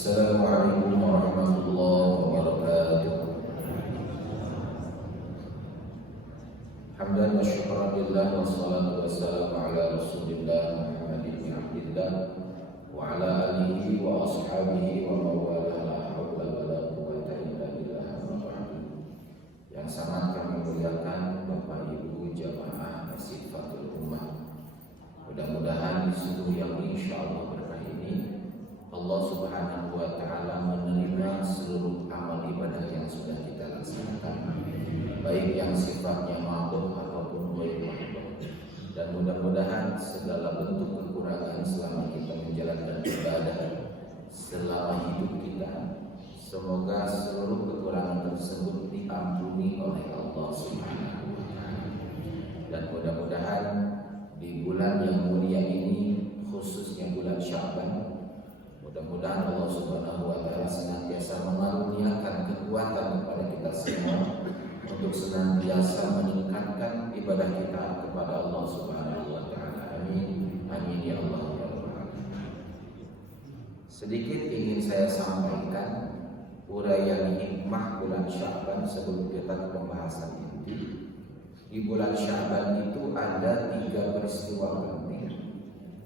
Assalamualaikum warahmatullahi wabarakatuh. Hamdan wa syukran lillah wa salatu wassalamu ala Rasulillah Muhammad ibn Abdillah wa ala alihi wa ashabihi wa mawala la hawla wa la quwwata illa billah wa ba'du. Yang sangat kami muliakan Bapak Ibu jamaah Masjid Fathul Ummah. Mudah-mudahan di seluruh yang insyaallah berkah ini Allah Subhanahu wa Ta'ala menerima seluruh amal ibadah yang sudah kita laksanakan, baik yang sifatnya ma'ruf ataupun ghair ma'ruf. Dan mudah-mudahan segala bentuk kekurangan selama kita menjalankan ibadah selama hidup kita, semoga seluruh kekurangan tersebut diampuni oleh Allah Subhanahu wa Ta'ala. Dan mudah-mudahan di bulan yang mulia ini, khususnya bulan Sya'ban, mudah-mudahan Allah Subhanahu wa Ta'ala senantiasa mengaruniakan kekuatan kepada kita semua untuk senantiasa meningkatkan ibadah kita kepada Allah Subhanahu wa Ta'ala. Amin. Amin ya Allah ya Rabbal alamin. Sedikit ingin saya sampaikan uraian hikmah bulan Sya'ban sebelum kita ke pembahasan inti. Di bulan Sya'ban itu ada 3 peristiwa penting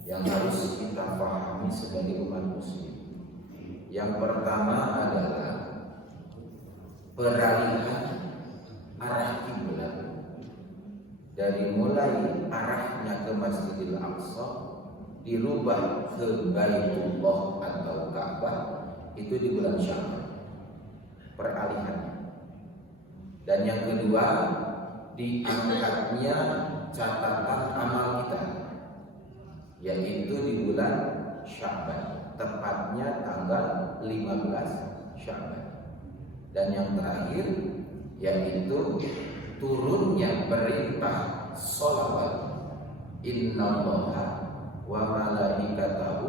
yang harus kita pahami sebagai umat muslim. Yang pertama adalah peralihan arah kiblat dari mulai arahnya ke Masjidil Aqsa dirubah ke Baitullah atau Ka'bah itu di bulan Sya'ban, peralihan. Dan yang kedua, diangkatnya catatan amal kita, yaitu di bulan Sya'ban, tepatnya tanggal 15 Sya'ban. Dan yang terakhir yaitu turunnya perintah sholawat, innallaha wa malaikatahu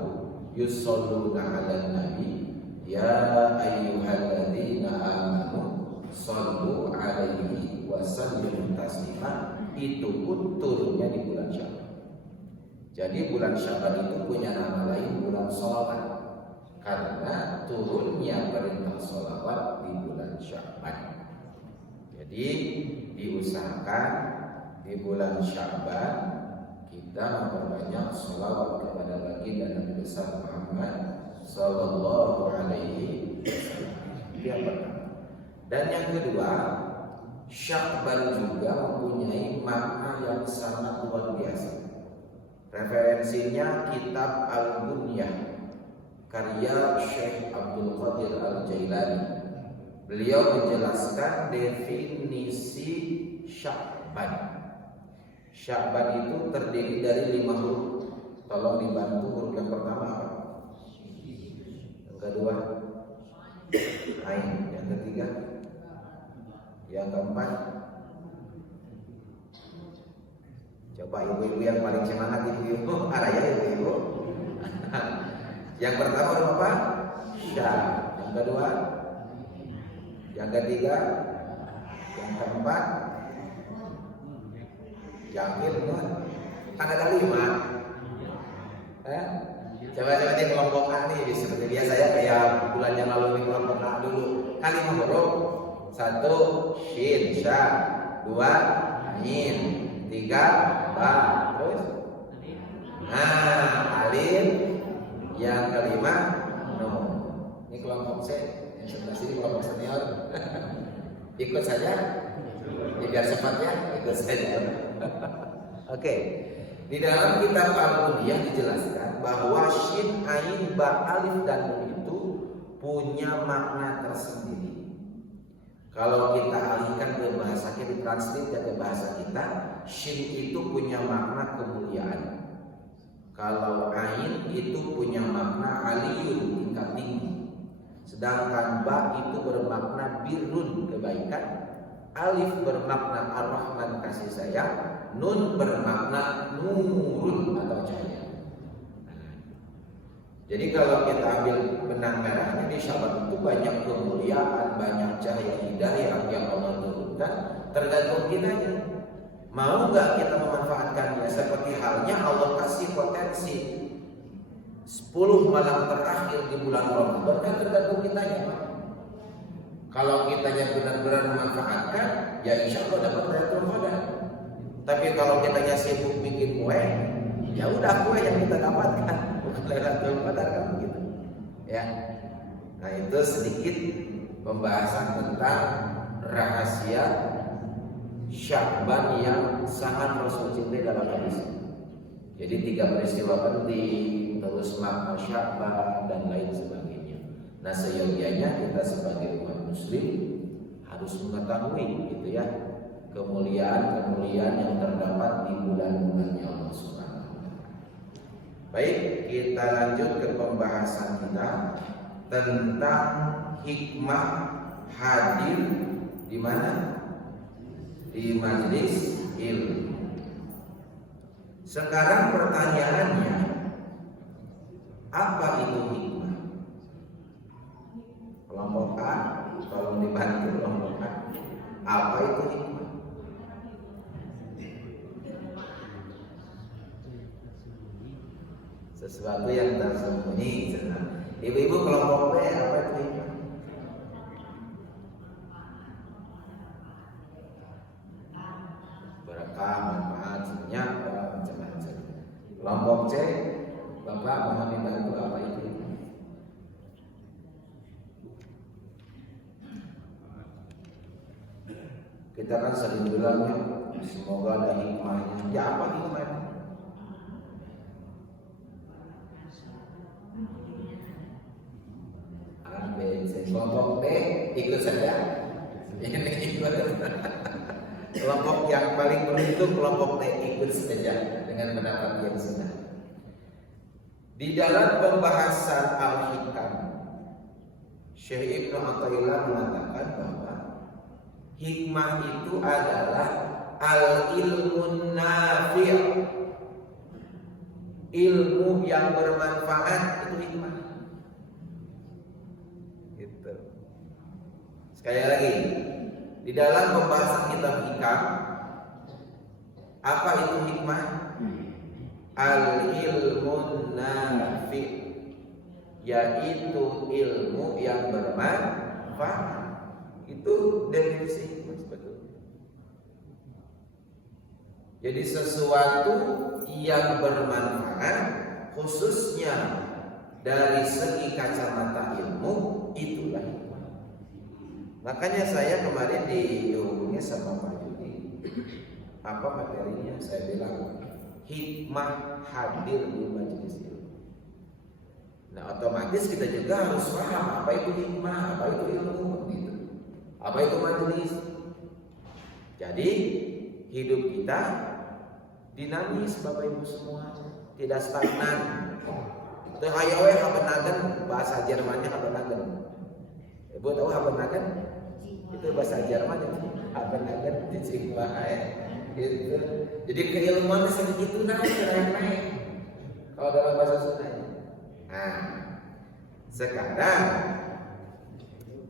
yusholluna 'alan nabi ya ayyuhalladzina amanu shollu 'alaihi wa sallimu taslima. Itu pun turunnya di bulan Sya'ban. Jadi bulan Sya'ban itu punya nama lain bulan sholawat, karena turunnya perintah sholawat di bulan Sya'ban. Jadi diusahakan di bulan Sya'ban kita memperbanyak sholawat kepada baginda Nabi besar Muhammad sallallahu alaihi wasallam. Yang pertama. Dan yang kedua, Sya'ban juga mempunyai makna yang sangat luar biasa. Referensinya kitab Al-Bunyah karya Syekh Abdul Qadir Al-Jailani. Beliau menjelaskan definisi Sya'ban. Sya'ban itu terdiri dari 5 huruf. Tolong dibantu, huruf yang pertama apa? Yang kedua Ain. Yang ketiga, yang keempat, coba ibu-ibu yang paling semangat, ibu-ibu araya ibu-ibu. Yang pertama huruf apa? Sya. Yang kedua, yang ketiga, yang keempat, yakin kan? Kan ada 5. Coba-coba di kelompok A nih, seperti biasa ya, kayak bulan yang lalu di kelompok A dulu. Kan 5 huruf. 1 shin sya, 2 ain, 3 ba, terus alif, yang kelima nun. Ini kelompok C, yang sebelah sini kelompok senior. Ikut saja, ya, biar cepat ya, ikut saja. Oke. Di dalam kitab Al-Bunyah dijelaskan bahwa shin, ain, ba, alif dan nun itu punya makna tersendiri. Kalau kita alihkan ke bahasa kita, ditranslate ke bahasa kita, shin itu punya makna kemuliaan. Kalau ain itu punya makna aliyun, tingkat tinggi. Sedangkan ba itu bermakna birrun, kebaikan. Alif bermakna ar-Rahman, kasih sayang. Nun bermakna nurun atau cahaya. Jadi kalau kita ambil benang merahnya di Sya'ban itu banyak kemuliaan, banyak cahaya hidayah yang Allah turunkan. Tergantung kitanya. Mau nggak kita memanfaatkannya? Seperti halnya Allah kasih potensi 10 malam terakhir di bulan Ramadan kan tergantung kitanya, Pak. Kalau kitanya benar-benar memanfaatkan, ya insya Allah dapat Lailatul Qadar. Tapi kalau kitanya sibuk bikin kue, ya udah kue yang kita dapatkan, bukan Lailatul Qadar kan begitu. Ya. Nah, itu sedikit pembahasan tentang rahasia Sya'ban yang sangat Rasul cintai dalam hadis. Jadi 3 peristiwa penting, terus makna Sya'ban dan lain sebagainya. Nah, seyogianya kita sebagai umat muslim harus mengetahui gitu ya, kemuliaan-kemuliaan yang terdapat di bulan-bulannya Allah Subhanahu wa taala. Baik, kita lanjut ke pembahasan kita tentang hikmah hadir di mana? Di majelis ilmu. Sekarang pertanyaannya, apa itu hikmah? Kelompok A, tolong dibantu kelompok A. Apa itu hikmah? Sesuatu yang tersembunyi. Ibu-ibu kelompok B, apa itu hikmah? Berkah, manfaat, senyap, macam-macam. Kelompok C, Bapak mohon dibantu apa itu? Kita kan sering bilang ya, semoga ada hikmahnya. Ya apa hikmahnya? A, B, C. Kelompok D ikut saja. Ini ikut. Kelompok yang paling beruntung kelompok D ikut saja dengan pendapat yang sudah. Di dalam pembahasan Al-Hikam, Syekh Ibnu Athaillah mengatakan bahwa hikmah itu adalah al-ilmun nafi', ilmu yang bermanfaat, itu hikmah. Gitu. Sekali lagi, di dalam pembahasan kitab Hikam, apa itu hikmah? Al-ilmun nafi', yaitu ilmu yang bermanfaat. Itu definisi hikmah sebetulnya. Jadi sesuatu yang bermanfaat, khususnya dari segi kacamata ilmu, itulah hikmah. Makanya saya kemarin dihubungi sama Pak Yudi. Apa materinya? Saya bilang hikmah hadir di majelis ilmu. Nah, otomatis kita juga harus paham apa itu hikmah, apa itu ilmu, gitu. Apa itu majelis? Jadi hidup kita dinamis, Bapak Ibu semua, tidak stagnan. Teu hayo we habenagen, bahasa Jermannya habenagen. Ibu tahu habenagen? Itu bahasa Jerman itu. Habenagen cicing wae. Gitu. Jadi keilmuan segitu naik. Kalau dalam bahasa Sunda. Nah, sekarang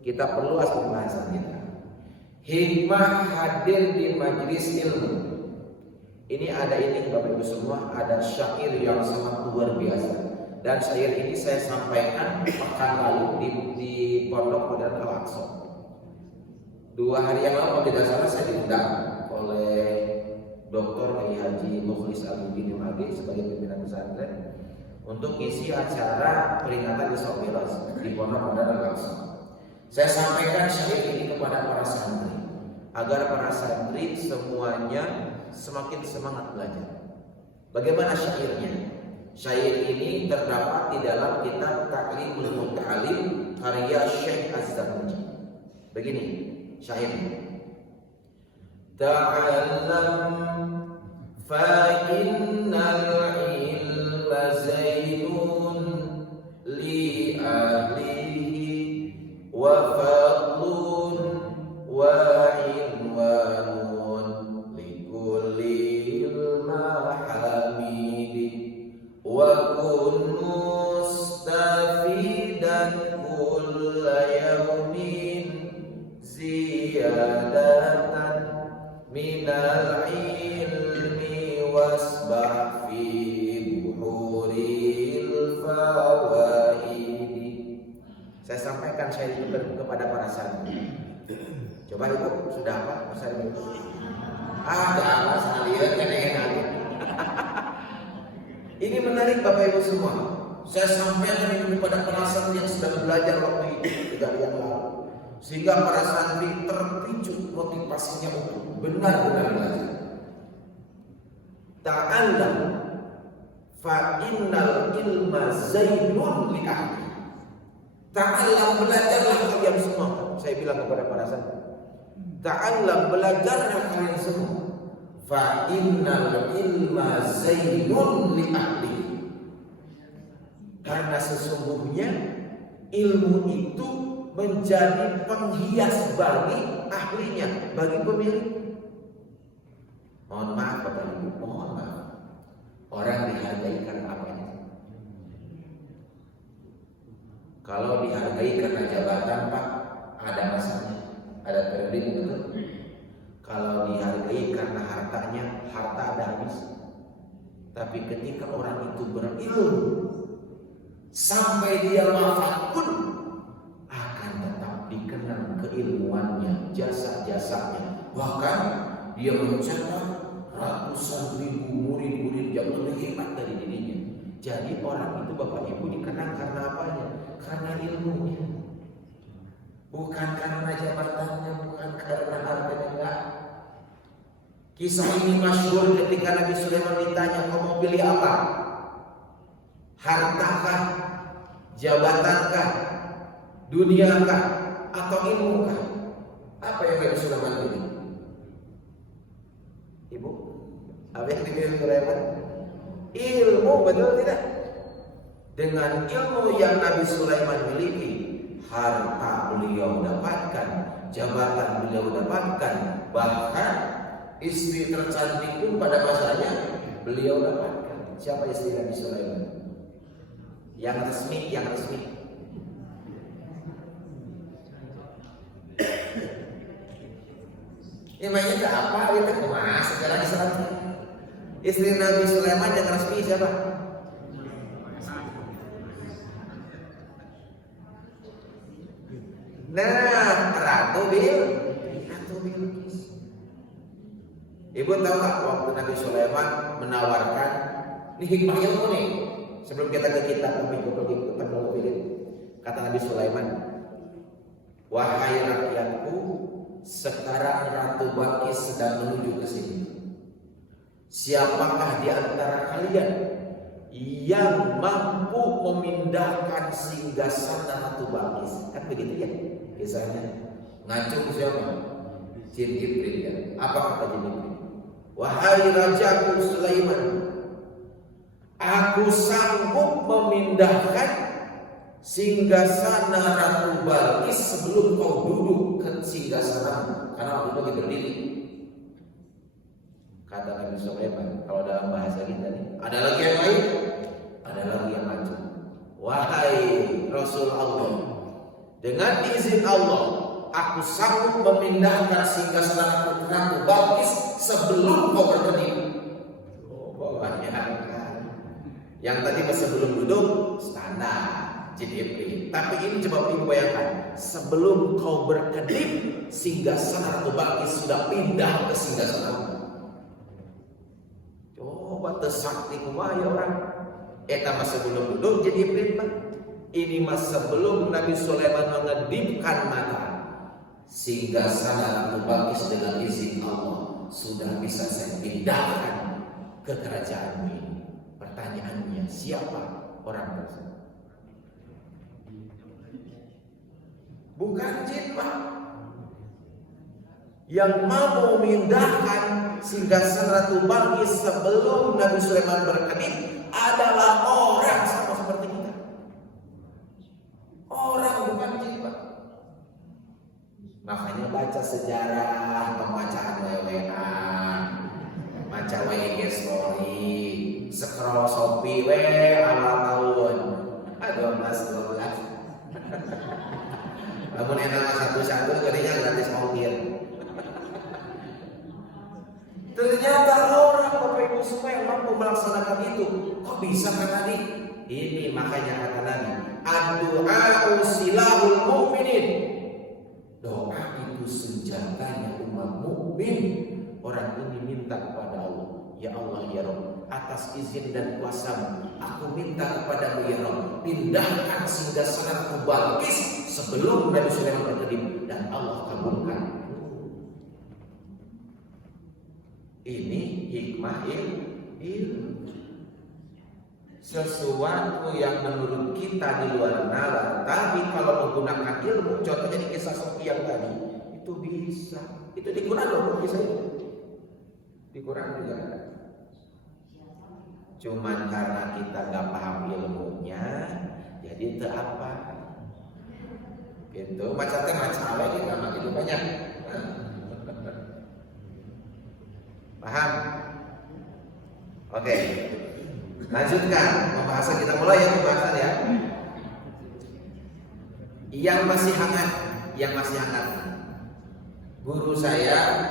kita perlu asal pembahasan kita. Hikmah hadir di majelis ilmu. Ini ada ini Bapak Ibu semua, ada syair yang sangat luar biasa. Dan syair ini saya sampaikan pekan lalu di Pondok Modern Al-Aqsa. 2 hari yang lalu tidak salah saya diundang oleh Dr. Kiai Haji Mukhlis Al-Mubinim AG sebagai pimpinan pesantren untuk isi acara peringatan Isra Mi'raj di Pondok Modern Al-Aqsa. Saya sampaikan syair ini kepada para santri agar para santri semuanya semakin semangat belajar. Bagaimana syairnya? Syair ini terdapat di dalam kitab Ta'limul Muta'alim karya Syekh Az-Zarnuji. Begini syairnya. Ta'allam fa innal ilma zainun li ahlihi wa fadlun wa inwanun li kulli mahamidi wa kun mustafidan kulla yawmin ziyadatan minal ilmi wasbah fi buhuril fa sampaikan saya itu kepada para santri. Coba Ibu, sudah apa Mas Ibu? Ada saliyat kan enak. Ini menarik Bapak Ibu semua. Saya sampaikan ini kepada para santri yang sedang belajar waktu itu 3 hari yang lalu. Sehingga para santri terpicu motivasinya untuk benar-benar belajar. Ta'allam fa innal ilma zainun li ahli. Ta'allam, belajarlah kalian semua. Saya bilang kepada para santri, ta'allam, belajarlah kalian semua. Fa innal ilma zainun li ahli. Karena sesungguhnya ilmu itu menjadi penghias bagi ahlinya, bagi pemilik. Mohon maaf Bapak Ibu, mohon maaf. Orang dihargai karena apa? Kalau dihargai karena jabatan Pak, ada masanya, ada periode betul. Kalau dihargai karena hartanya, harta ada habis. Tapi ketika orang itu berilmu, sampai dia wafat pun akan tetap dikenang keilmuannya, jasa-jasanya. Bahkan dia mencetak ratusan ribu murid-murid yang lebih hebat dari dirinya. Jadi orang itu Bapak Ibu dikenang karena apanya? Karena ilmunya. Bukan karena jabatannya, bukan karena hartanya, enggak. Kisah ini masyhur ketika Nabi Sulaiman ditanya, "Kau mau pilih apa? Hartakah, jabatankah, duniakah, atau ilmukah?" Apa yang Nabi Sulaiman pilih? Ibu, apa yang dipilih Sulaiman? Ilmu, betul tidak? Dengan ilmu yang Nabi Sulaiman miliki, harta beliau dapatkan, jabatan beliau dapatkan, bahkan istri tercantik pun pada masanya beliau dapatkan. Siapa istri Nabi Sulaiman? Yang resmi, yang resmi. Emangnya tak apa itu kemas sekarang Islam. Istri Nabi Sulaiman yang resmi siapa? Nah, Ratu Bilqis. Ibu tahu nggak waktu Nabi Sulaiman menawarkan ini hikmah ilmu nih. Sebelum kita ke kitab kata Nabi Sulaiman, "Wahai rakyatku, sekarang Ratu Bilqis sedang menuju ke sini. Siapakah di antara kalian yang mampu memindahkan singgasana Ratu Bilqis?" Kan begitu ya kisahnya. Ngacung siapa? Jin Jibril ya. Apa kata Jin Jibril? "Wahai rajaku Sulaiman, aku sanggup memindahkan singgasana Ratu Bilqis sebelum kau duduk ke singgasana, karena waktu itu lagi berdiri." Kata Nabi Sulaiman, kalau dalam bahasa kita nih, ada lagi yang lain, ada lagi yang maju. "Wahai Rasul Allah, dengan izin Allah, aku sanggup memindahkan singgasana Ratu Bilqis sebelum kau berkedip." Oh, bawahnya. Yang tadi sebelum duduk standar JDP. Tapi ini coba ibu bayangkan, sebelum kau berkedip, singgasana Ratu Bilqis sudah pindah ke singgasana. Coba tersakti kumaha ya orang. Eta mah sebelum duduk JDP. Ini mah sebelum Nabi Sulaiman mengedipkan mata, singgasana Ratu Bilqis dengan izin Allah sudah bisa saya pindahkan ke kerajaanmu ini. Pertanyaannya, siapa orang tersebut? Bukan jin Pak. Yang mau memindahkan singgasana Ratu Bilqis sebelum Nabi Sulaiman berkedip adalah orang sama seperti kita. Orang, bukan jin Pak. Makanya baca sejarah, pembacaan WA, baca IG story, scroll Shopee awal tahun 12. Namun enak satu-satu jadinya gratis ongkir. Ternyata orang Bapak Ibu semua yang mampu melaksanakan itu. Kok Kok bisa kan Nabi? Ini makanya kata Nabi, ad-du'a'u silahul mu'minin. Doa itu senjatanya umat mukmin. Orang ini minta kepada Allah, ya Allah ya Rabb, atas izin dan kuasa-Mu, aku minta kepadamu ya Rabb, pindahkan singgasanaku Balqis sebelum Nabi Sulaiman berkedip, dan Allah kabulkan. Ini hikmah ilmu. Sesuatu yang menurut kita di luar nalar, tapi kalau menggunakan ilmu, contohnya di kisah Sofyan tadi, itu bisa. Itu di Quran loh, kisah itu. Di Quran juga ada. Cuman karena kita nggak paham ilmunya, jadi itu apa? Gitu, macam lagi nama itu banyak. Paham? Oke. Lanjutkan pembahasan, kita mulai ya pembahasan ya. Yang masih hangat. Guru saya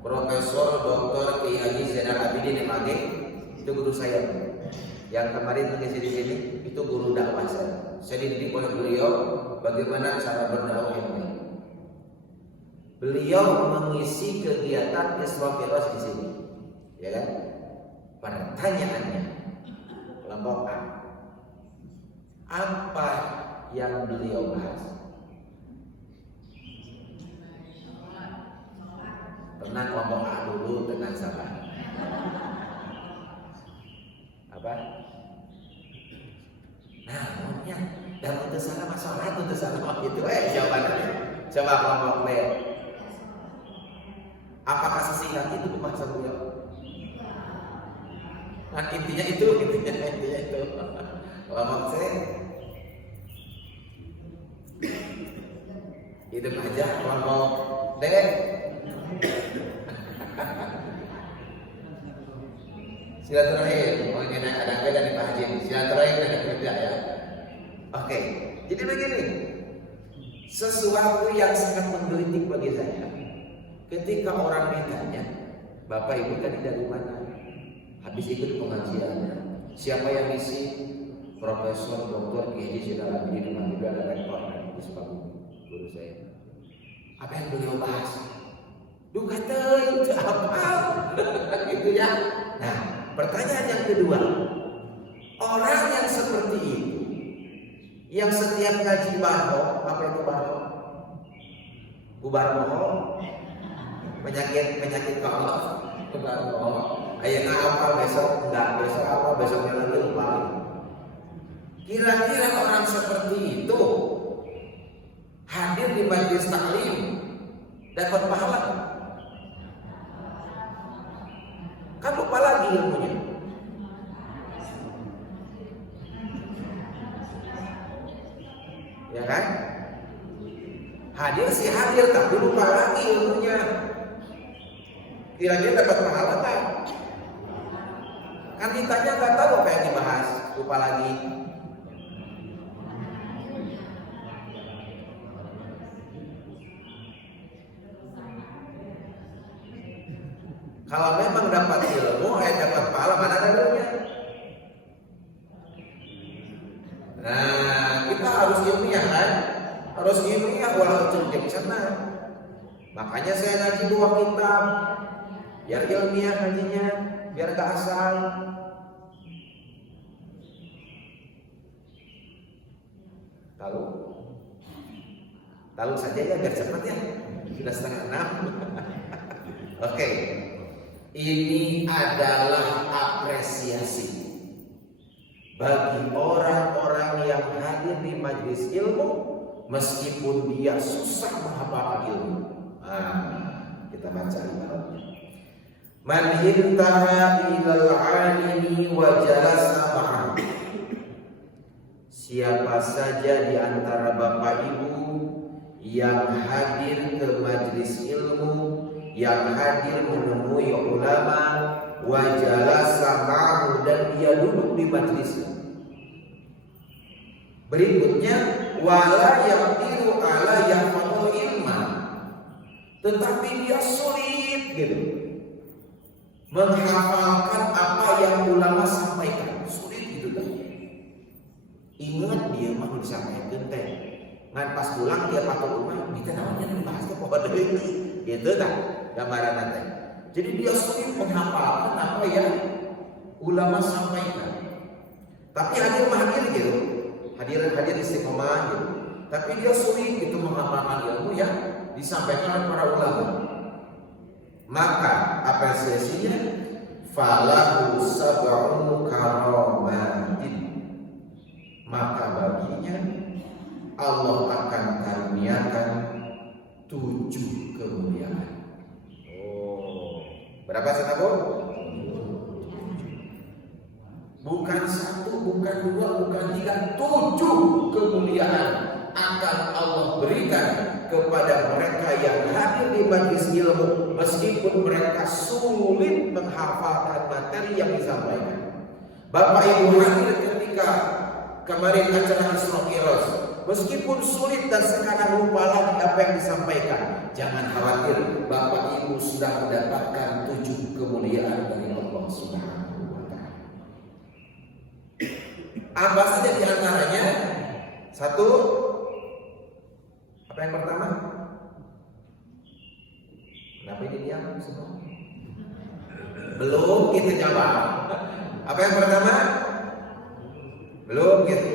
Profesor Dr. Kiai Haji Zainal Abidin MAG, itu guru saya. Yang kemarin mengisi di sini itu guru dakwah saya. Saya dididik oleh beliau bagaimana cara berdakwah yang baik. Beliau mengisi kegiatan Isra Mi'raj di sini, ya kan? Pertanyaannya, kelompok A, apa yang beliau bahas? Tenang kelompok A dulu, tenang sabar. Apa? Nah, maunya dan untuk sana masalah itu, untuk sana itu, jawabannya. Coba kelompok B. Apakah sesingkat itu pembahasan beliau? Kan intinya itu. Kelompok C, itu aja. Kelompok D, silaturahim. Mengenai ada beda di Pak Haji. Silaturahim dan kerja ya. Oke, jadi begini. Sesuatu yang sangat menggelitik bagi saya. Ketika orang ditanya, Bapak Ibu tadi dari mana? Habis ikut pengajian. Siapa yang ngisi? Profesor Dr. Kiai Haji Zainal Abidin MAG, ada rektor di Sukabumi, guru saya. Apa yang beliau bahas? Duh kata itu apa? Gitu ya. Nah, pertanyaan yang kedua, orang yang seperti itu, yang setiap ngaji barho, apa itu barho? Bubarho, penyakit kolot, bubarho. Ayo apa besok enggak, besok apa, besoknya lagi lupa. Kira-kira orang seperti itu hadir di majelis taklim dapat pahala? Kan lupa lagi ilmunya. Ya kan? Hadir sih hadir, tapi lupa lagi ilmunya. Kira-kira dapat pahala kan? Kan ditanya nggak tahu apa yang dibahas, lupa lagi. Kalau memang dapat ilmu, dapat pahala, mana ada ilmunya? Nah, kita harus ilmiah kan? Harus ilmiah walau cerdik senang. Makanya saya ngaji 2 kitab, biar ilmiah ngajinya, biar gak asal. Tahu saja ya, biar cepat ya. Sudah 5:30. Oke. Ini adalah apresiasi bagi orang-orang yang hadir di majelis ilmu, meskipun dia susah menghafal ilmu. Kita baca ibaratnya. Man intaha ilal alimi wa jalasa ma'ahu. Siapa saja di antara Bapak Ibu yang hadir ke majelis ilmu, yang hadir menemui ulama, wa jalasa ma'ahu, dan dia duduk di majelis. Berikutnya, wala yaqdiru ala yahfadul ilma, tetapi dia sulit gitu menghafalkan apa yang ulama sampaikan. Ingat dia mah disampaikan teh. Ngan pas pulang dia patut rumah, kita namanya dibahas teh pohon deui. Gitu kan gambaran teh. Jadi dia sering menghafalkan apa yang ulama sampaikan. Tapi hadir gitu. Hadir istiqomah gitu. Tapi dia sulit gitu menghafalkan ilmu yang disampaikan oleh para ulama. Maka apresiasinya falahu sab'u karamatin. Maka baginya Allah akan karuniakan 7 kemuliaan. Oh, berapa setahu? Bukan 1, bukan 2, bukan 3, 7 kemuliaan akan Allah berikan kepada mereka yang hadir di majelis ilmu, meskipun mereka sulit menghafalkan materi yang disampaikan. Bapak Ibu hadir ketika kemarin acara Isra Mi'raj, meskipun sulit dan sekarang lupa lagi apa yang disampaikan, jangan khawatir, Bapak Ibu sudah mendapatkan 7 kemuliaan dari Allah Subhanahu wa Ta'ala. Apa saja di antaranya? 1, apa yang pertama? Kenapa ini diam semua? Belum kita jawab. Apa yang pertama? Belum gitu.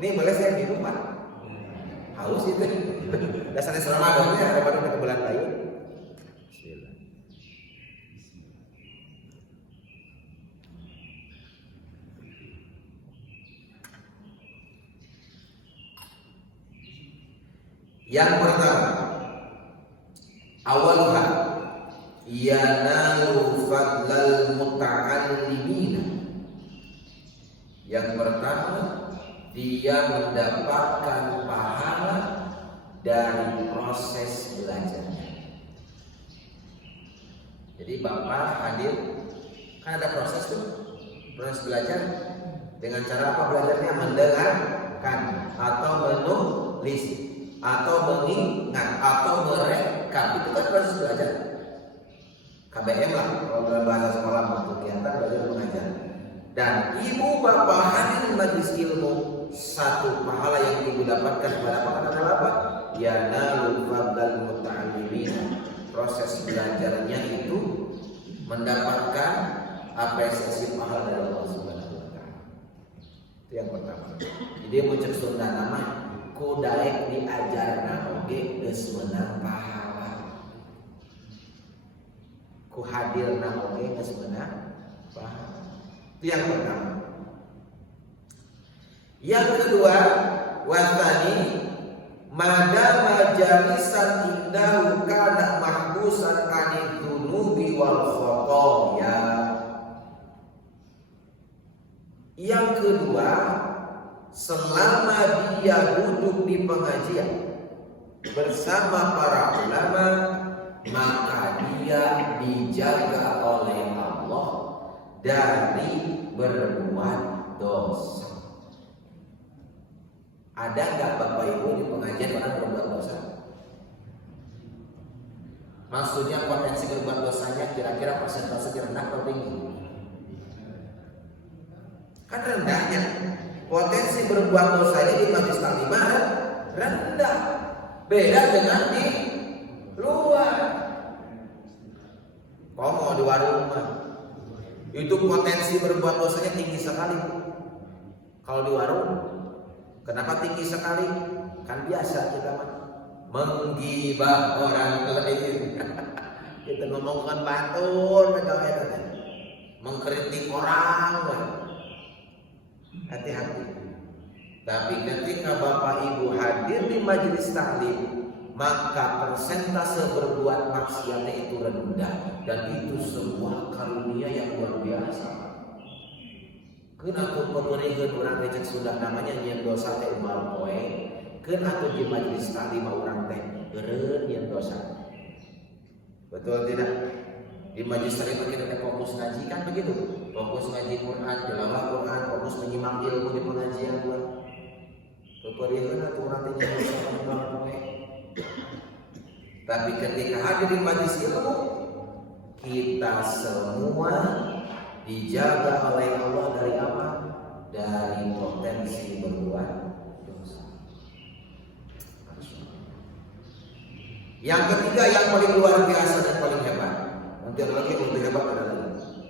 Ini boleh saya minum Pak? Haus itu. Dasarnya Ramadan ya, Ramadan ke bulan lain. Bismillah. Yang pertama, awalnya yanalu fadlal muta'allimin. Yang pertama, dia mendapatkan pahala dari proses belajarnya. Jadi Bapak hadir, kan ada proses tuh, proses belajar. Dengan cara apa belajarnya? Mendengarkan atau menulis atau mengingat atau merekam, itu kan proses belajar. KBM lah kalau dalam bahasa sekolah, kegiatan belajar mengajar. Dan ibu bapak hadir di majelis ilmu, 1 pahala yang ibu dapatkan pada apa adalah apa? Yanalu fadlal muta'allimin. Proses belajarnya itu mendapatkan apresiasi pahala dari Allah Subhanahu wa Ta'ala. Itu yang pertama. Jadi muncul Sunda nama ku daek diajarna oge geus meunang pahala. Ku hadirna oge geus meunang pahala. Itu yang pertama. Yang kedua, wasani madama jalisan indahu kana mahbusan anid dunubi wal khotoya. Yang kedua, selama dia duduk di pengajian bersama para ulama, maka dia dijaga oleh Allah dari berbuat dosa. Ada nggak Bapak Ibu di pengajian orang berbuat dosa? Maksudnya potensi berbuat dosanya kira-kira persentase rendah atau tinggi? Kan rendahnya. Potensi berbuat dosanya di majelis taklimah rendah. Beda dengan di luar. Kalau mau di warung mah, itu potensi berbuat dosanya tinggi sekali. Kalau di warung, kenapa tinggi sekali? Kan biasa kita mah menggibah orang lain. Kita ngomongkan batur, mengkritik orang. Hati-hati. Tapi ketika Bapak Ibu hadir di majelis taklim, maka persentase berbuat maksiatnya itu rendah, dan itu semua karunia yang luar biasa. Kenapa pemerintah orang recek sudah namanya nyen dosa teh umal poe? Kenapa di majelis taklim orang teh eureun nyen dosa? Betul tidak? Di majelis taklim kita fokus ngaji kan begitu? Fokus ngaji Quran, tilawah Quran, fokus menyimak ilmu di pengajian buat. Keperluan atau orang teh nyen dosa umal poe. Tapi ketika hadir di majelis ilmu, kita semua dijaga oleh Allah dari apa? Dari potensi berbuat Yang ketiga yang paling luar biasa dan paling hebat. Nanti ada lagi yang lebih hebat ada lagi.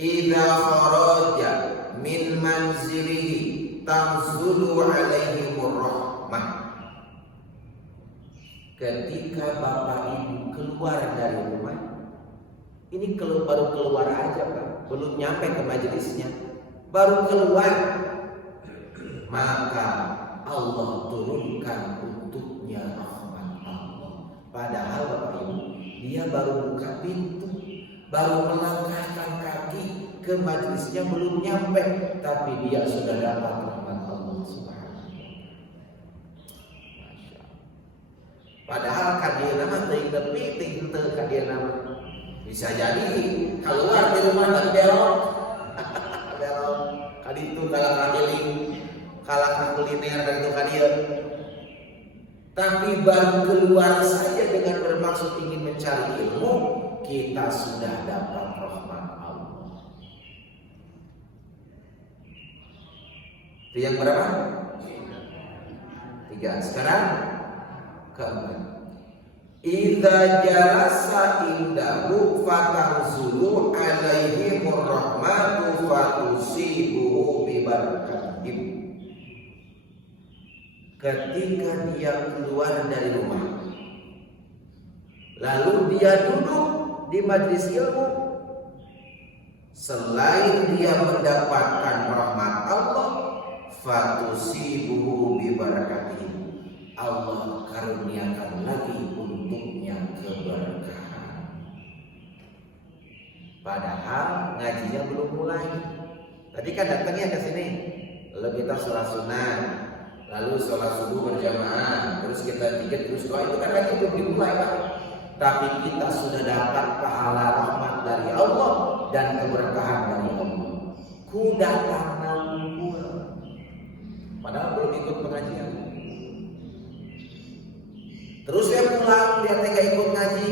Idza kharaja min manzilihi tanzulu alaihi rahmah. Ketika bapak ibu keluar dari rumah, ini baru keluar aja Pak, belum nyampe ke majelisnya, baru keluar, maka Allah turunkan untuknya rahmat Allah. Padahal bapak ibu, dia baru buka pintu, baru melangkahkan kaki ke majelisnya, belum nyampe, tapi dia sudah dapat rahmat Allah Subhanahu. Padahal kadia nama ting kadia nama bisa jadi keluar di rumah dan belok belok kali itu kalah keliling kalah kuliner dan itu kadia, tapi baru keluar saja dengan bermaksud ingin mencari ilmu, kita sudah dapat rahmat Allah. Itu yang berapa? 3. Sekarang keempat. Idza jalasa indahu fatanzulu alaihi rahmatu fatusibuhu bi barakatih. Ketika dia keluar dari rumah, lalu dia duduk di majelis ilmu, selain dia mendapatkan rahmat Allah, fatusibuhu bi barakatih, Allah karuniakan lagi untuknya keberkahan. Padahal ngajinya belum mulai. Tadi kan datangnya ke sini, lalu kita sholat sunnah, lalu sholat subuh berjamaah, terus kita zikir, terus doa, itu kan lagi belum dimulai Pak. Tapi kita sudah dapat pahala rahmat dari Allah dan keberkahan dari Allah. Ku datang nangkul, padahal belum ikut pengajian. Terus dia pulang, dia tidak ikut ngaji,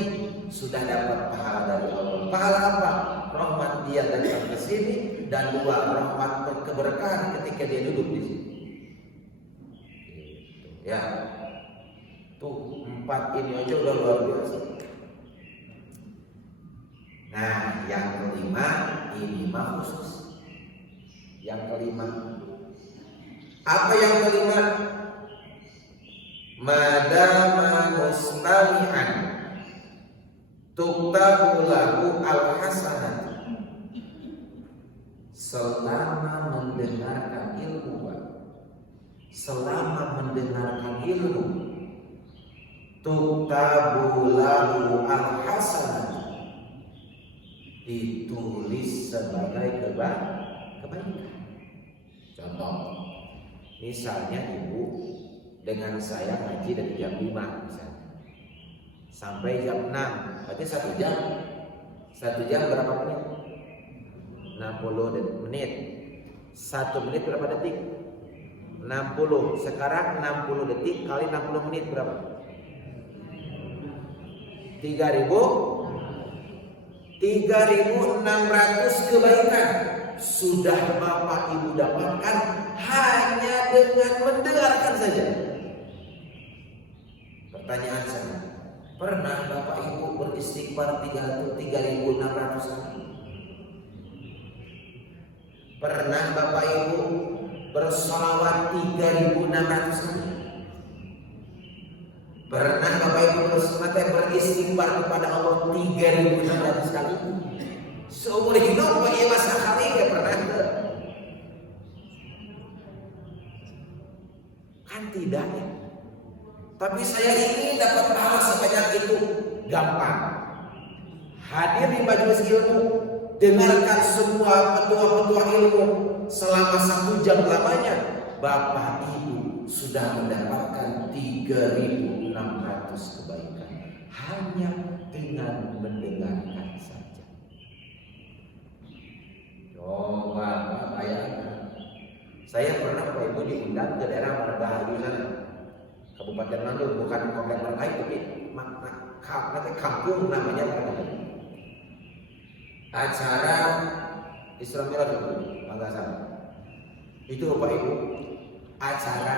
sudah dapat pahala dari Allah. Pahala apa? Rahmat dia datang ke sini, dan 2 rahmat keberkahan ketika dia duduk di sini. Ya, tuh 4 ini aja udah luar biasa. Nah, yang kelima ini mah khusus. Yang kelima, apa yang kelima? Madama mustami'an tuktabu lahu al-hasanat. Selama mendengarkan ilmu, selama mendengarkan ilmu, tuktabu lahu al-hasanat, ditulis sebagai kebaikan. Contoh, misalnya ibu dengan saya ngaji dari jam 5 misalnya sampai jam 6, berarti 1 jam. 1 jam berapa menit? 60 menit. 1 menit berapa detik? 60. Sekarang 60 detik kali 60 menit berapa? 3.600 kebaikan sudah Bapak Ibu dapatkan hanya dengan mendengarkan saja. Pertanyaan saya, pernah Bapak Ibu beristighfar 3.600 kali? Pernah Bapak Ibu bersolawat 3.600 kali? Pernah Bapak Ibu beristighfar kepada Allah 3.600 kali? Seumur hidup Pak Ibu sekali nggak pernah. Kan tidak ya. Tapi saya ingin dapat pahala sebanyak itu. Gampang. Hadir di majelis ilmu, dengarkan semua petua-petua ilmu selama 1 jam lamanya, Bapak Ibu sudah mendapatkan 3.600 kebaikan hanya dengan mendengarkan saja. Coba bayangkan. Saya pernah Bapak Ibu diundang ke daerah Margahayu sana, Kabupaten Bandung, bukan Komplek Margahayu, tapi kampung namanya Margahayu. Acara Isra Mi'raj enggak salah. Itu Bapak Ibu, acara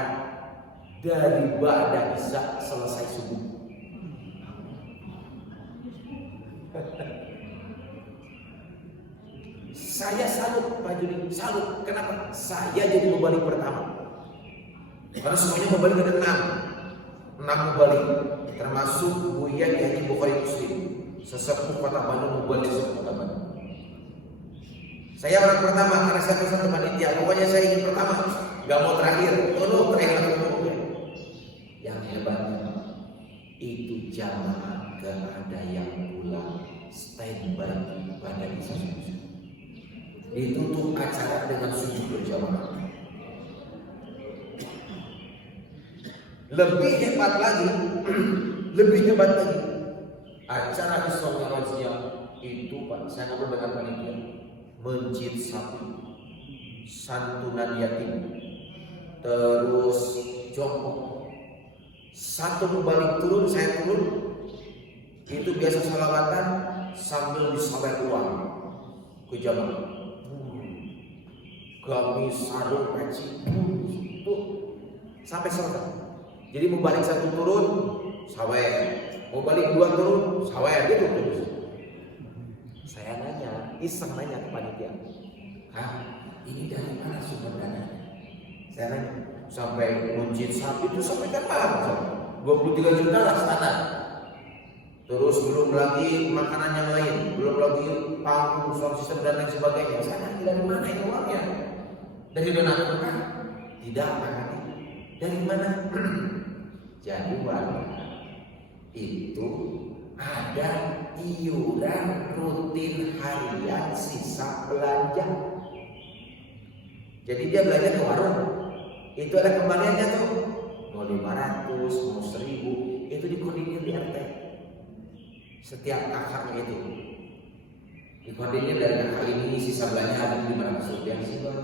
dari ba'da isya selesai subuh. salut. Kenapa? Saya jadi mubalik pertama. Karena semuanya mubalik ada 6 mubalik, termasuk Buya Haji Bukhari Muslim, sesepuh kota Bandung, mubalik sesepuh kota Bandung. Saya orang pertama karena saya pesan teman panitia. Pokoknya saya ingin pertama, nggak mau terakhir. Tolong terakhir lagi. Yang hebatnya itu jamaah gak ada yang pulang, standby pada bisa sujud. Ditutup acara dengan sujud berjamaah. Lebih hebat lagi, acara Isra Mi'raj itu Pak, saya ngobrol dengan panitia, mencit sapi, santunan yatim, terus jongkok. Satu balik turun, saya turun, itu biasa salawatan sambil disawer uang ke jamaah. Gamis, sarung, peci, itu sampai selesai. Jadi mau balik 1 turun, sawer, mau balik 2 turun, sawer, gitu terus. Saya nanya, iseng nanya ke panitia, ini dari mana sumber dana? Saya nanya, sampai muncit sapi itu sampai kapan? 23 juta lah standar. Terus belum lagi makanan yang lain, belum lagi panggung, sound system dan lain sebagainya. Saya nanya, dari mana ini uangnya? Dari donatur kan? Tidak, dari mana? Jadi warga itu ada iuran rutin harian sisa belanja. Jadi dia belanja ke warung, itu ada kembaliannya tuh, mau 500, mau 1000, itu dikoordinir di RT. Setiap kakaknya itu dikoordinir, dari kakak ini sisa belanja hari ini 500 rupiah disimpan,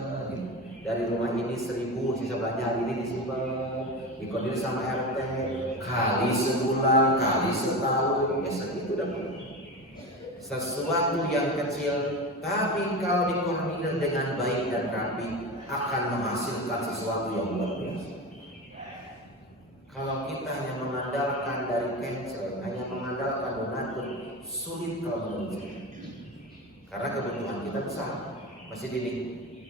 dari rumah ini 1000 sisa belanja hari ini disimpan, dikoordinir sama RT, kali sebulan, kali setahun, biasanya itu dapat. Sesuatu yang kecil, tapi kalau dikoordinir dengan baik dan rapi, akan menghasilkan sesuatu yang luar biasa. Kalau kita hanya mengandalkan dari cancel, hanya mengandalkan donatur, sulit kalau menurut saya. Karena kebutuhan kita besar, masih dini,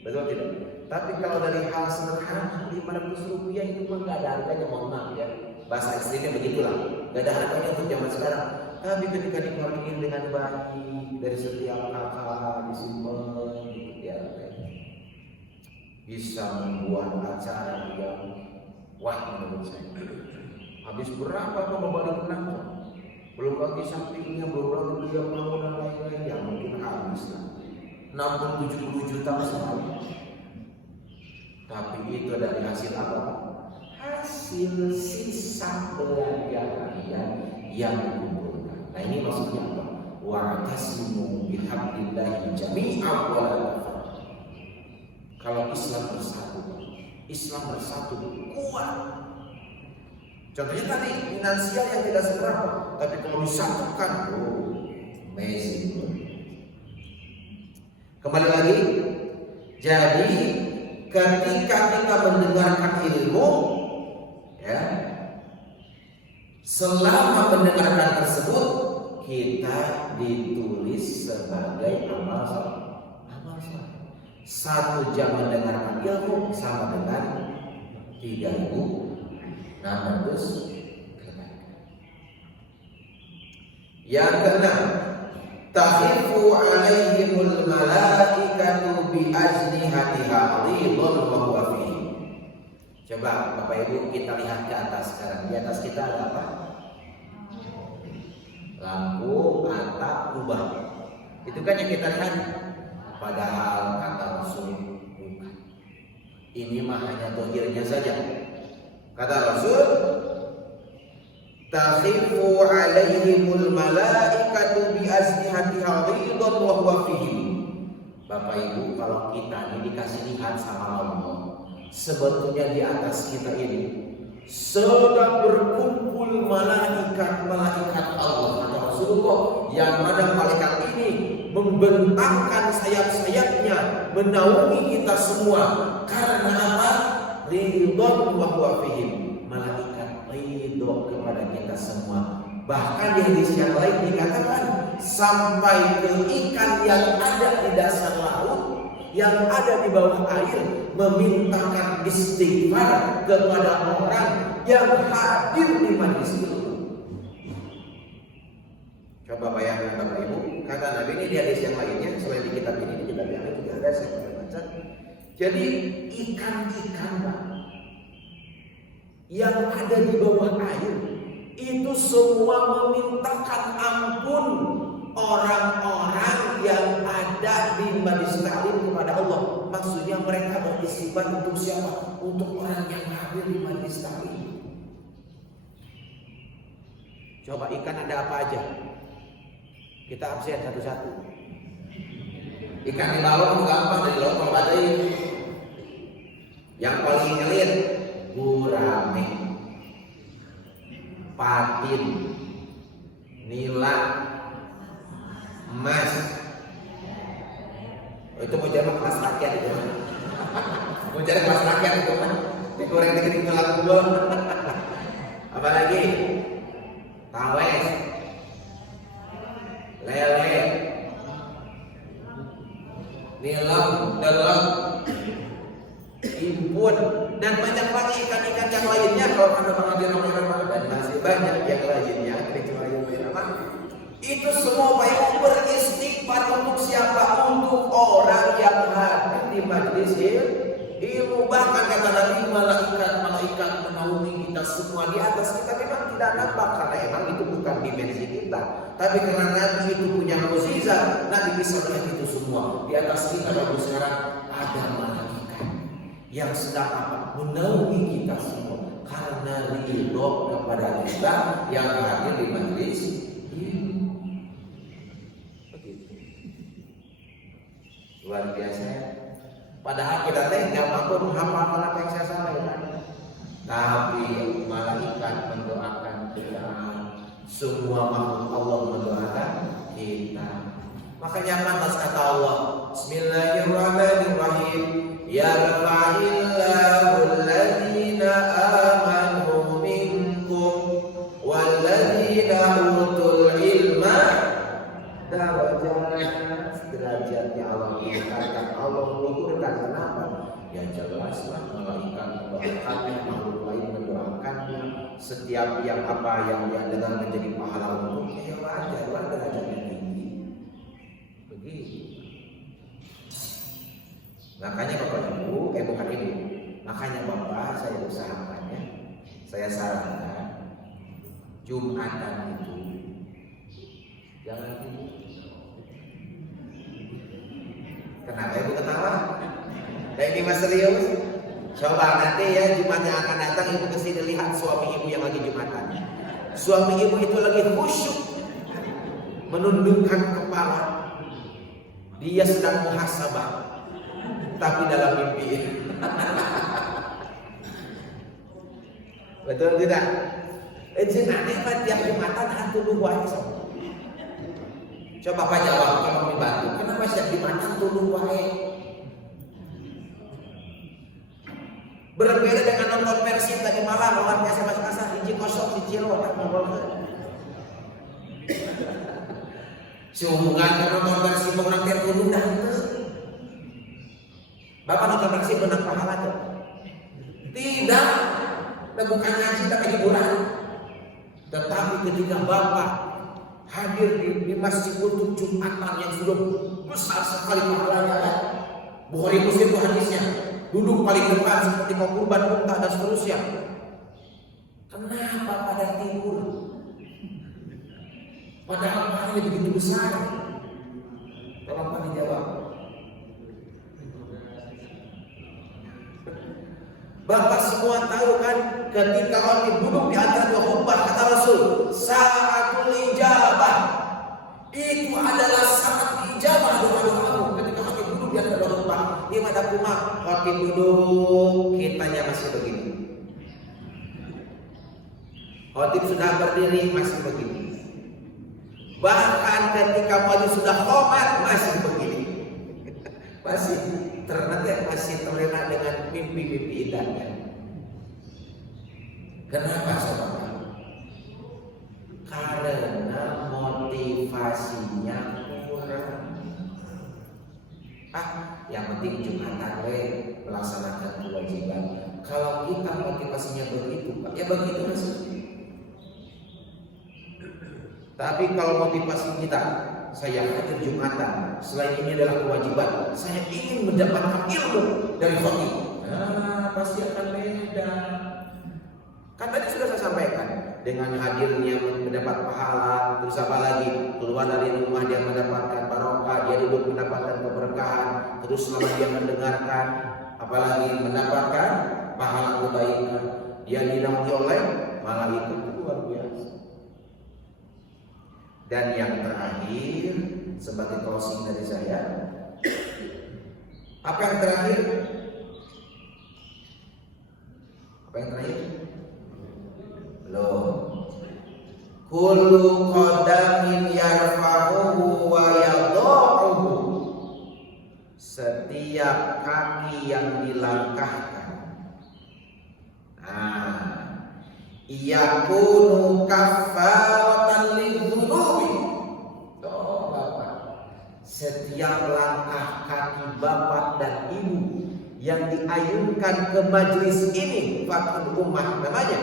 betul tidak? Tapi kalau dari hal sederhana, 500 rupiah itu mah nggak ada harganya, mohon maaf ya. Bahasa ekstrimnya begitulah, nggak ada harganya untuk zaman sekarang. Tapi ketika dikoordinir dengan baik, dari setiap kakak disimpan, gitu ya, bisa membuat acara yang wah menurut saya. Habis berapa kok membalik penanggung? Belum lagi sampingnya, belum lagi biaya bangunan lain-lain yang mungkin habis lah 60-70 juta sekali. Tapi itu dari hasil apa? Hasil sisa belanja kalian yang dikumpulkan. Nah ini maksudnya apa? Wa'tasimu bihablillahi jami'an wa la tafarraqu. Kalau Islam bersatu kuat. Contohnya tadi finansial yang tidak seberapa, tapi kalau disatukan, amazing. Kembali lagi, jadi ketika kita mendengarkan ilmu, ya, selama mendengarkan tersebut kita ditulis sebagai amal saleh. Satu jam mendengarkan ilmu sama dengan 3.600 kebaikan. Yang keenam, tahifu alaihimul malaikatu bi ajnihatiha ridwan wa huwa fihi. Coba Bapak Ibu kita lihat ke atas sekarang. Di atas kita ada apa? Lampu, atap, kubah. Itu kan yang kita lihat. Padahal kata Rasul bukan. Ini mah hanya dohirnya saja. Kata Rasul, takhifu alaihimul malaikatu bi ajnihatiha ridwan wa huwa fihim. Bapak Ibu, kalau kita ini dikasih lihat sama Allah, sebetulnya di atas kita ini sedang berkumpul malaikat-malaikat Allah. Kata Rasulullah, yang mana malaikat ini membentangkan sayap-sayapnya menaungi kita semua. Karena apa? Ridwan wa huwa fihim. Malaikat ridho kepada kita semua. Bahkan di hadis yang lain dikatakan sampai ke ikan yang ada di dasar laut yang ada di bawah air memintakan istighfar kepada orang yang hadir di majelis itu. Coba bayangkan Bapak Ibu, kata Nabi ini di hadis yang lainnya, selain di kitab ini, di kitab yang lain juga ada, saya pernah baca. Jadi ikan-ikan yang ada di bawah air itu semua memintakan ampun orang-orang yang ada di majelis taklim kepada Allah. Maksudnya mereka beristighfar untuk siapa? Untuk orang yang hadir di majelis taklim. Coba ikan ada apa aja? Kita absen satu-satu. Ikan di laut itu gampang, dari laut kalau ada ini. Yang paling ngelit gurame, patin, nila, emas. Itu mau jadi kelas rakyat itu. Mau jadi kelas rakyat itu kan. Digoreng dikit tulang gua. Apa lagi? Tawes, lele, nilam, delok, impun, dan banyak lagi ikan-ikan yang lainnya. Kalau anda mengajar dan masih banyak yang lainnya kecuali yang itu semua baik beristighfar untuk siapa? Untuk orang yang hadir di majelis ilmu. Bahkan kata Nabi, malaikat menaungi kita semua. Di atas kita memang tidak nampak karena emang itu bukan dimensi kita. Tapi karena Nabi itu punya mukjizat, Nabi bisa melihat itu semua. Di atas kita baru sekarang ada malaikat yang sedang apa? Menaungi kita semua karena ridho kepada kita yang hadir di majelis ilmu. Luar biasa. Padahal kita nggak mampu menghafalkan apa yang saya sampaikan. Tapi malaikat mendoakan kita, semua makhluk Allah mendoakan kita. Makanya pantas kata Allah, Bismillahirrahmanirrahim, yarfa'illahu alladhina amanu minkum walladhina utul ilma darajat. Derajatnya Allah meningkatkan, Allah mengukurkan. Kenapa? Ya jelaslah malaikat mendoakannya, makhluk lain mendoakannya. Setiap yang apa yang dia dengar menjadi pahala untuknya, ya wajarlah derajatnya tinggi. Begitu. Makanya Bapak Ibu, bukan Ibu. Makanya Bapak saya usahakannya, saya sarankan Jumatan itu jangan tidur. Kenapa Ibu ketawa? Dan ini mas serius. Coba nanti ya Jumat yang akan datang Ibu kesini lihat suami Ibu yang lagi Jumatan. Suami Ibu itu lagi khusyuk, menundukkan kepala. Dia sedang muhasabah, tapi dalam mimpi. Betul tidak? Jenane tiap Jumatan hantu luar. Coba Pak jawab kalau dibantu. Kenapa setiap Jumatan turun wae? Berbeda dengan nonton Persib tadi malam lawan biasa masa 1-0 di Ciro tak ngobrol. Sehubungan nonton Persib orang terkudu dah henteu. Bapak nonton Persib benar pahala tuh? Tidak. Bukan ngaji tak hiburan. Tetapi ketika Bapak hadir di masjid untuk Jumatan yang sudah besar sekali pahalanya, Bukhari Muslim itu hadisnya, duduk paling depan seperti mau kurban unta dan seterusnya. Kenapa pada tidur? Padahal pahalanya begitu besar. Tolong Pak dijawab. Bapak semua tahu kan, ketika orang duduk di antara dua khutbah, kata Rasul, sa'atul ijabah. Itu adalah saat ijabah doa-doamu. Ketika orang duduk di antara dua khutbah, di mana kumah, orang duduk, kitanya masih begini. Khotib sudah berdiri masih begini. Bahkan ketika wali sudah khomat masih begini. Masih ternyata masih terlena dengan mimpi-mimpi indahnya. Kenapa saudara? Karena motivasinya kurang. Yang penting Jumatan melaksanakan kewajiban. Kalau kita motivasinya begitu, Pak, ya begitu masih. Tapi kalau motivasi kita, saya hadir Jumatan, selain ini adalah kewajiban, saya ingin mendapatkan ilmu dari fakih, pasti akan beda. Kan tadi sudah saya sampaikan, dengan hadirnya mendapat pahala, terus apa lagi? Keluar dari rumah dia mendapatkan barokah, dia duduk mendapatkan keberkahan, terus selama dia mendengarkan, apalagi mendapatkan pahala kebaikan, dia dinaungi oleh malah itu luar biasa. Dan yang terakhir sebagai closing dari saya, apa yang terakhir? Apa yang terakhir? Belum. Kullu qadamin yarfa'uhu wa yadha'uhu. Setiap kaki yang dilangkahkan, yakunu kaffaratan lidzunubi. Setiap langkah kaki bapak dan ibu yang diayunkan ke majelis ini, Fakul Ummah namanya,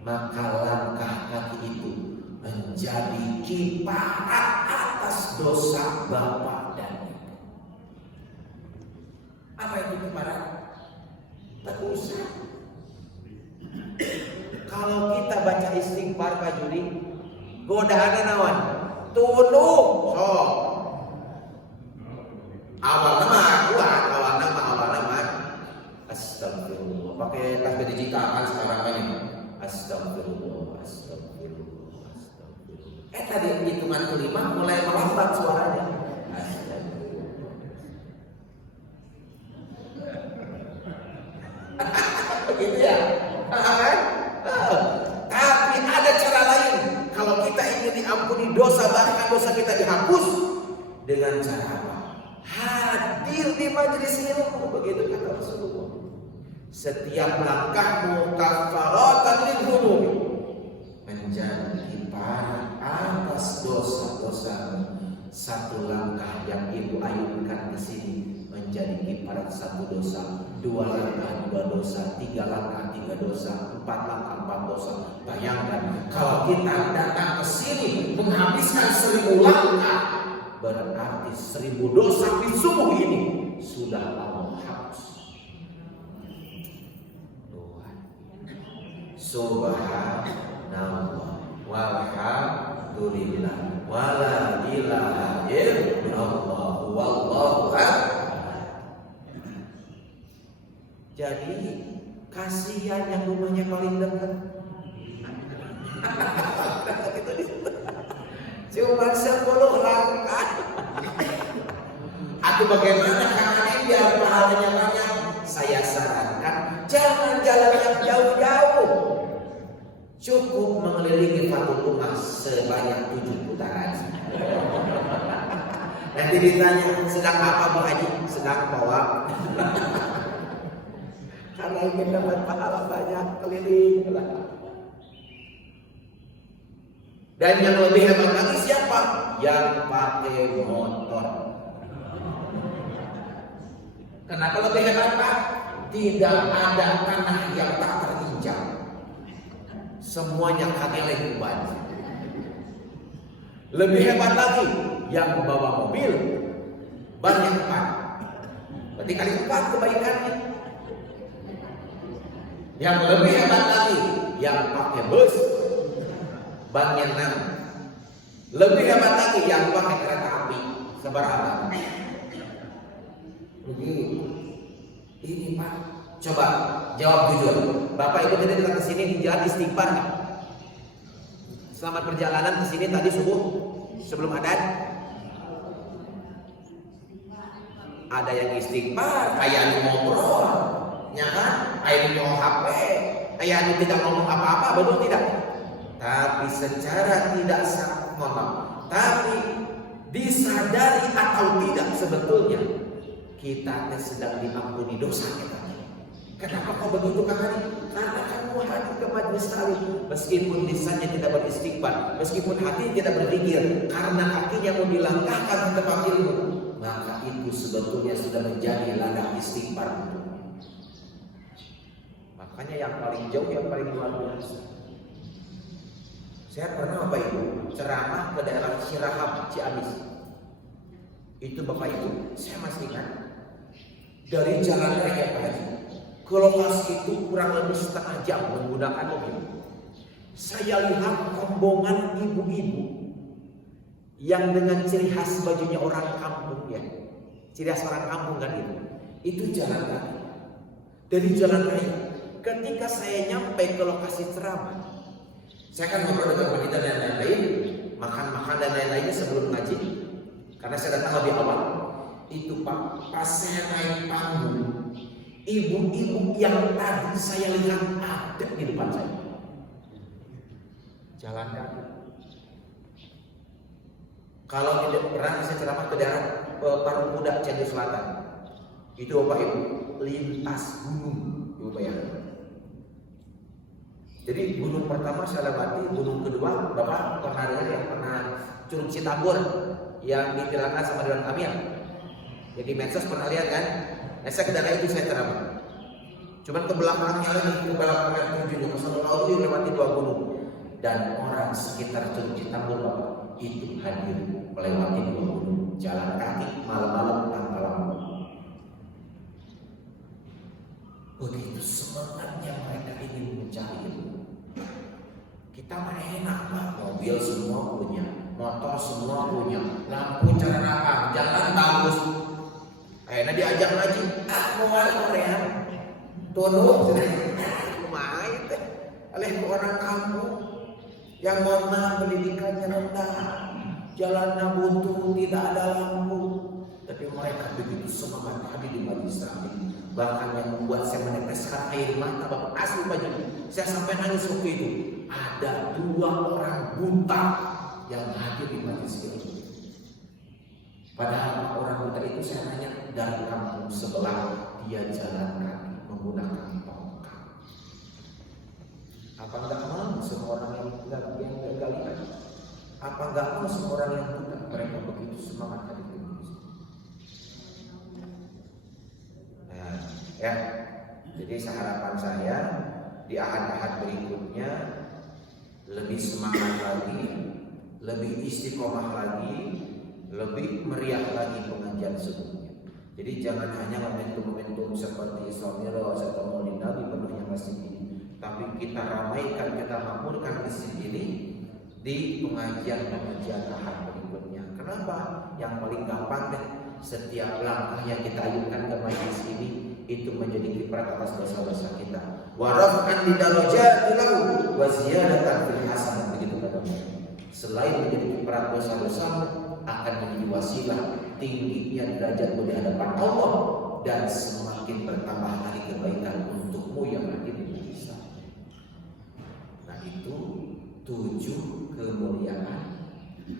maka langkah kaki itu menjadi kiparat atas dosa bapak dan ibu. Apa itu kiparat? Dosa. Kalau kita baca istighfar Pak Juli, godaan nawan, tunduk, awal nama, astagfirullah. Pakai tasbih digital kan sekarang kan ini. Astagfirullah. Tadi hitungan kelima mulai melambat suaranya. Begitu ya. Tapi ada cara lain. Kalau kita ingin diampuni dosa, bahkan dosa kita dihapus, dengan cara apa? Hadir di majelis ilmu, begitu kata Rasulullah. Setiap langkahmu kafaratan lidzunubi, menjadi kiparat atas dosa-dosamu. Satu langkah yang ibu ayunkan di sini menjadi kiparat satu dosa, 2 langkah 2 dosa, 3 langkah 3 dosa, 4 langkah 4 dosa. Bayangkan kalau kita datang ke sini menghabiskan 1000 langkah, berarti 1000 dosa di subuh ini sudah Allah hapus. Subhanallah walhamdulillah wala ilaha illallah wallahu akbar. Jadi kasihan yang rumahnya paling dekat. Cuma 10 langkah. Atau bagaimana caranya biar pahalanya banyak? Saya sarankan jangan jalan yang jauh-jauh. Cukup mengelilingi Fakul Ummah sebanyak 7 putaran. Nanti ditanya, sedang apa Bu Haji? Sedang bawa. Karena ingin dapat pahala banyak, keliling. Dan yang lebih hebat lagi siapa? Yang pakai motor. Kenapa lebih hebat Pak? Tidak ada tanah yang tak terinjak. Semuanya kageleng ban. Lebih hebat lagi yang membawa mobil banyak Pak. Berarti kali 4 kebaikannya. Yang lebih hebat lagi yang pakai bus banyak 6. Lebih hebat lagi yang pakai kereta api seberapa? Ini Pak, coba jawab jujur. Bapak Ibu tadi datang ke sini di jalan istighfar nggak? Selamat perjalanan ke sini tadi subuh sebelum adzan. Ada yang istighfar, kayak yang ngobrol, ya kan? Kayak yang HP, kayak yang tidak ngomong apa-apa, betul tidak? Tapi secara tidak tapi disadari atau tidak sebetulnya kita sedang diampuni dosa kita. Kenapa kok begitu Kang Hari? Karena kamu hadir ke majelis taklim, meskipun lisannya tidak beristighfar, meskipun hati tidak berzikir, karena kakinya mau dilangkahkan ke tempat ilmu, maka itu sebetulnya sudah menjadi ladang istighfar untuknya. Makanya yang paling jauh, yang paling luar biasa. Saya pernah Bapak Ibu ceramah ke daerah Cirahap, Ciamis. Itu Bapak Ibu, saya masih ingat dari Jalan Raya Pak Haji ke lokasi itu kurang lebih setengah jam menggunakan mobil. Saya lihat rombongan ibu-ibu yang dengan ciri khas bajunya orang kampung ya, ciri khas orang kampung kan itu jalan kaki dari jalan raya. Ketika saya nyampe ke lokasi ceramah, saya kan ngobrol dengan wanita dan lain-lain, makan dan lain-lainnya sebelum ngaji, karena saya datang lebih awal. Itu Pak, pas saya naik panggung, ibu-ibu yang tadi saya lihat ada di depan saya, jalan kaki. Kalau tidak pernah saya ceramah ke daerah Parung Kuda, Cianjur Selatan, itu Bapak Ibu lintas gunung, Ibu bayangkan. Jadi gunung pertama saya lewati, gunung kedua Bapak pernah dengar ya, pernah Curug Citabur yang ditilangan sama Ridwan Kamil. Jadi medsos pernah lihat kan? Nah, saya ke daerah itu saya ceramah. Cuman ke belakangnya lagi, ke belakangnya tujuhnya Rasulullah itu lewati 2 gunung, dan orang sekitar Curug Citabur Bapak itu hadir melewati 2 gunung jalan kaki malam-malam tanpa lampu. Begitu semangatnya mereka ingin mencari ilmu. Kita mah enak Pak, mobil semua punya, motor semua punya, lampu cerah, jalan bagus. Akhirnya diajak ngaji, mau Korea, tunduk, main teh, oleh orang kampung yang mana pendidikannya rendah, jalannya buntu, tidak ada lampu, tapi mereka begitu semangat hadir di majelis taklim. Bahkan yang membuat saya meneteskan air mata Bapak, asli Pak Haji, saya sampai nangis waktu itu. Ada 2 orang buta yang hadir di majelis itu. Padahal orang buta itu saya nanya dari kampung sebelah, dia jalan kaki menggunakan tongkat. Apa enggak mau semua orang yang gagal lihat? Apa enggak mau semua orang yang buta? Mereka begitu semangat hadir di majelis. Nah, ya. Jadi harapan saya di ahad-ahad berikutnya lebih semangat lagi, lebih istiqomah lagi, lebih meriah lagi pengajian sebelumnya. Jadi jangan hanya momentum-momentum seperti Isra Mi'raj atau Maulid Nabi penuhnya masjid ini, tapi kita ramaikan, kita makmurkan masjid ini di pengajian-pengajian ahad berikutnya. Kenapa? Yang paling gampang deh, setiap langkah yang kita ayunkan ke majelis ini itu menjadi kibrat atas dosa-dosa kita. Wa raf'an lidarajati lahu wa ziyadatan fil hasanah, begitu katanya. Selain menjadi kibrat dosa-dosa, akan menjadi wasilah tingginya derajatmu di hadapan Allah dan semakin bertambah hari kebaikan untukmu yang ada di majelis. Nah, itu 7 kemuliaan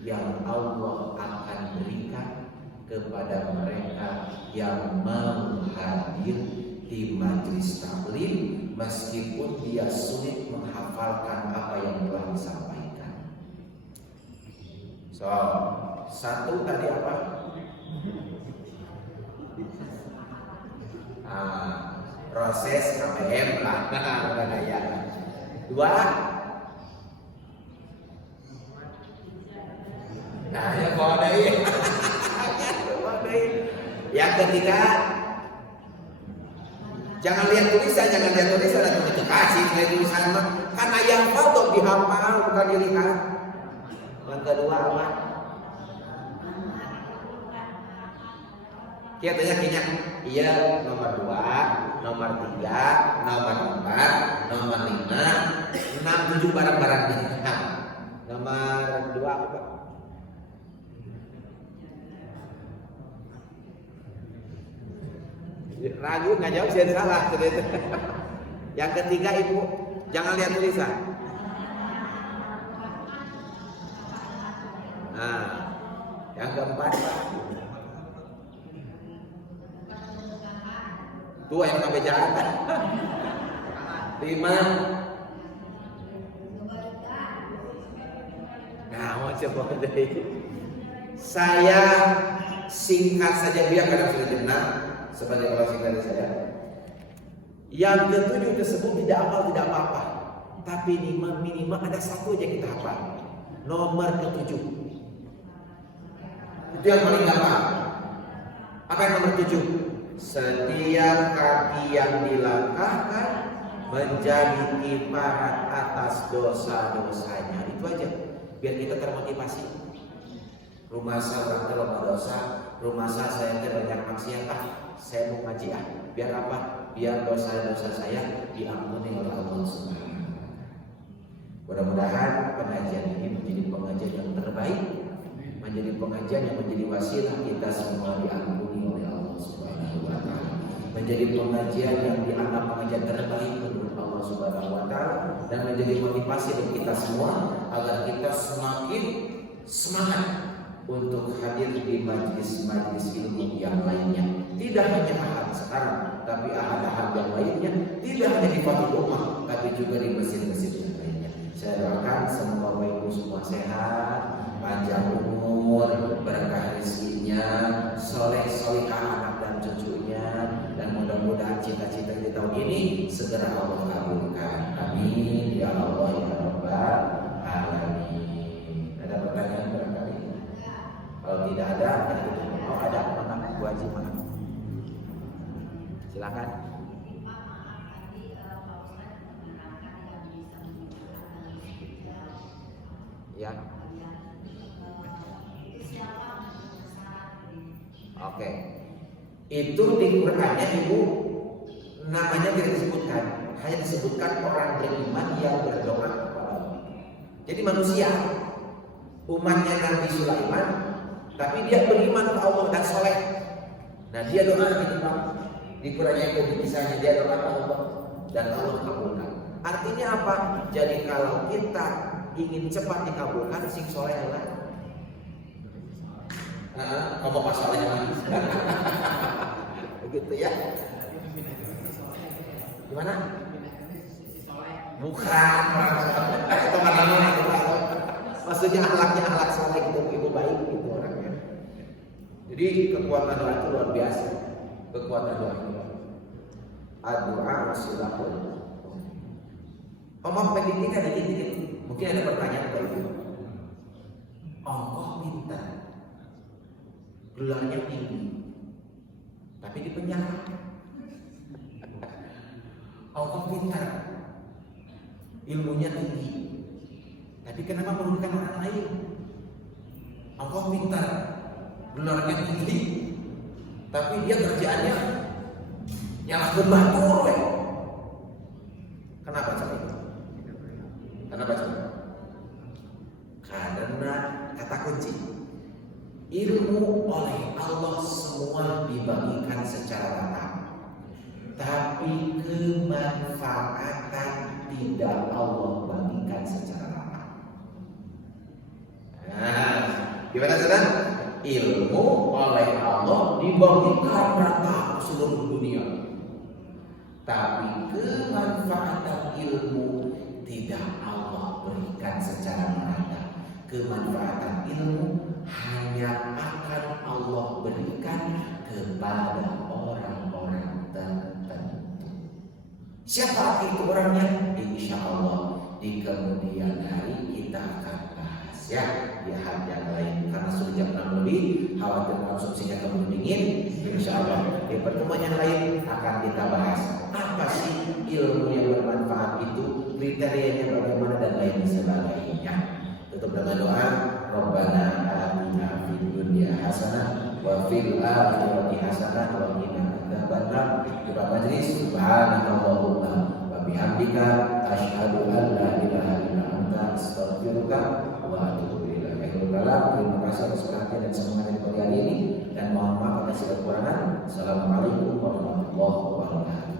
yang Allah akan berikan kepada mereka yang mau hadir di majelis taklim meskipun dia sulit menghafalkan apa yang telah disampaikan. So, 1 tadi apa? Proses KPM lah, budaya. 2, nah ya bodai. Yang ketiga, jangan lihat tulisan atau itu kasih lihat tulisan mah, karena yang foto dihafal bukan dilihat. Yang kedua apa? Kita tanya iya nomor 2, nomor 3, nomor 4, nomor 5, 6, 7 barang-barangnya. Nomor 2 apa? Ragu nggak jawab sih salah. Yang ketiga Ibu, jangan lihat tulisan. Nah, yang keempat Pak. Tuh yang sampai jalan. 5. Nah, mau coba deh. Saya singkat saja biar kadang sudah jenak sebagai closing dari saya. Yang ketujuh tersebut tidak hafal tidak apa-apa, tapi minimal ada satu aja kita hafal. Nomor ketujuh. Itu yang paling gampang. Apa yang nomor tujuh? Setiap kaki yang dilangkahkan menjadi kifarat atas dosa-dosanya. Itu aja. Biar kita termotivasi. Rumah saya terlalu dosa, rumah saya banyak maksiat. Saya mau ngaji Biar apa? Biar dosa-dosa saya diampuni oleh Allah Subhanahu. Mudah-mudahan pengajian ini menjadi pengajian yang terbaik, menjadi pengajian yang menjadi wasilah kita semua diampuni oleh Allah Subhanahu wa taala. Menjadi pengajian yang dianggap pengajian terbaik menurut Allah Subhanahu wa taala dan menjadi motivasi bagi kita semua agar kita semakin semangat untuk hadir di majlis-majlis ilmu yang lainnya. Tidak hanya ahad sekarang, tapi ahad-ahad yang lainnya. Tidak hanya di Fatul Ummah, tapi juga di masjid-masjid yang lainnya. Saya doakan semua Bapak Ibu semua sehat, panjang umur, berkah rezekinya, soleh-solehah anak dan cucunya, dan mudah-mudahan cita-cita di tahun ini segera Allah kabulkan. Amin ya Allah ya Rabbal alamin. Ada pertanyaan barangkali? Kalau tidak ada, ada mana Bu Haji mana? Silakan. Ya. Oke. Itu di Qur'annya Ibu namanya tidak disebutkan, hanya disebutkan orang beriman yang berdoa kepada Allah. Jadi manusia, umatnya Nabi Sulaiman, tapi dia beriman ke Allah dan soleh. Nah dia doa gitu Pak. Di Qur'annya itu misalnya dia doa ke Allah dan Allah kabulkan. Artinya apa? Jadi kalau kita ingin cepat dikabulkan, sing soleh lah. Kamu pas soleh lagi. Begitu ya. Gimana? Bukan. Itu mana itu Pak. Maksudnya akhlak soleh gitu, ibu baik gitu orangnya. Jadi kekuatan doa itu luar biasa. Kekuatan doa itu. Ad-du'a wasilahul. Omong pendidikan dikit-dikit. Mungkin ada pertanyaan Bapak Ibu. Allah pintar, gelarnya tinggi, tapi di penjara. Allah pintar, ilmunya tinggi, tapi kenapa merugikan orang lain? Allah pintar, gelarnya tinggi, tapi dia kerjaannya nyalakan batu. Kenapa coba? Kenapa coba? Karena kata kunci, ilmu oleh Allah semua dibagikan secara rata, tapi kemanfaatan tidak Allah bagikan secara rata. Nah, gimana saudara? Ilmu oleh Allah dibagikan rata ke seluruh dunia, tapi kemanfaatan ilmu tidak Allah berikan secara merata. Kemanfaatan ilmu hanya akan Allah berikan kepada orang-orang tertentu. Siapa itu orangnya? Insya Allah di kemudian hari kita akan bahas ya di hari yang lain. Karena sudah jam 6 lebih, khawatir konsumsinya keburu dingin. Insya Allah di pertemuan yang lain akan kita bahas apa sih ilmu yang bermanfaat itu, kriterianya bagaimana dan lain sebagainya. Tutup dengan doa. Rabbana atina fid dunya hasanah wa fil akhirati hasanah wa qina adzabannar. Kita majlis subhanakallahumma wa bihamdika asyhadu an la ilaha illa anta astaghfiruka wa atubu ilaik. Terima kasih atas perhatian dan semangat di pagi hari ini, dan mohon maaf atas segala kekurangan. Assalamualaikum warahmatullahi wabarakatuh.